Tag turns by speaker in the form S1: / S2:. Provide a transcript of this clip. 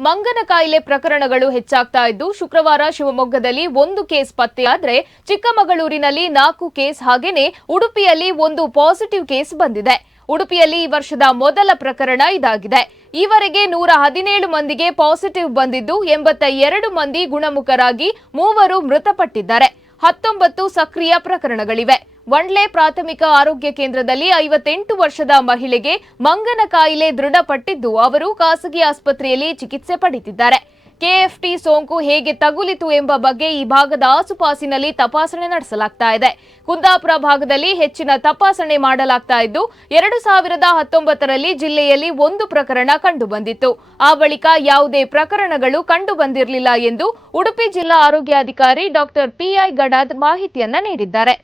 S1: ಮಂಗನ ಕಾಯಿಲೆ ಪ್ರಕರಣಗಳು ಹೆಚ್ಚಾಗ್ತಾ ಇದ್ದು ಶುಕ್ರವಾರ ಶಿವಮೊಗ್ಗದಲ್ಲಿ ಒಂದು ಕೇಸ್ ಪತ್ತೆಯಾದರೆ ಚಿಕ್ಕಮಗಳೂರಿನಲ್ಲಿ ನಾಲ್ಕು ಕೇಸ್ ಹಾಗೆಯೇ ಉಡುಪಿಯಲ್ಲಿ ಒಂದು ಪಾಸಿಟಿವ್ ಕೇಸ್ ಬಂದಿದೆ. ಉಡುಪಿಯಲ್ಲಿ ಈ ವರ್ಷದ ಮೊದಲ ಪ್ರಕರಣ ಇದಾಗಿದೆ. ಈವರೆಗೆ ನೂರ ಹದಿನೇಳು ಮಂದಿಗೆ ಪಾಸಿಟಿವ್ ಬಂದಿದ್ದು ಎಂಬತ್ತ ಎರಡು ಮಂದಿ ಗುಣಮುಖರಾಗಿ ಮೂವರು ಮೃತಪಟ್ಟಿದ್ದಾರೆ. ಹತ್ತೊಂಬತ್ತು ಸಕ್ರಿಯ ಪ್ರಕರಣಗಳಿವೆ. ಒಂಡ್ಲೆ ಪ್ರಾಥಮಿಕ ಆರೋಗ್ಯ ಕೇಂದ್ರದಲ್ಲಿ ಐವತ್ತೆಂಟು ವರ್ಷದ ಮಹಿಳೆಗೆ ಮಂಗನ ಕಾಯಿಲೆ ದೃಢಪಟ್ಟಿದ್ದು, ಅವರು ಖಾಸಗಿ ಆಸ್ಪತ್ರೆಯಲ್ಲಿ ಚಿಕಿತ್ಸೆ ಪಡೆದಿದ್ದಾರೆ. ಕೆಎಫ್ಟಿ ಸೋಂಕು ಹೇಗೆ ತಗುಲಿತು ಎಂಬ ಬಗ್ಗೆ ಈ ಭಾಗದ ಆಸುಪಾಸಿನಲ್ಲಿ ತಪಾಸಣೆ ನಡೆಸಲಾಗ್ತಾ ಇದೆ. ಕುಂದಾಪುರ ಭಾಗದಲ್ಲಿ ಹೆಚ್ಚಿನ ತಪಾಸಣೆ ಮಾಡಲಾಗ್ತಾ ಇದ್ದು, ಎರಡು ಸಾವಿರದ ಹತ್ತೊಂಬತ್ತರಲ್ಲಿ ಜಿಲ್ಲೆಯಲ್ಲಿ ಒಂದು ಪ್ರಕರಣ ಕಂಡುಬಂದಿತ್ತು. ಆ ಬಳಿಕ ಯಾವುದೇ ಪ್ರಕರಣಗಳು ಕಂಡುಬಂದಿರಲಿಲ್ಲ ಎಂದು ಉಡುಪಿ ಜಿಲ್ಲಾ ಆರೋಗ್ಯಾಧಿಕಾರಿ ಡಾಕ್ಟರ್ ಪಿಐ ಗಡಾದ್ ಮಾಹಿತಿಯನ್ನ ನೀಡಿದ್ದಾರೆ.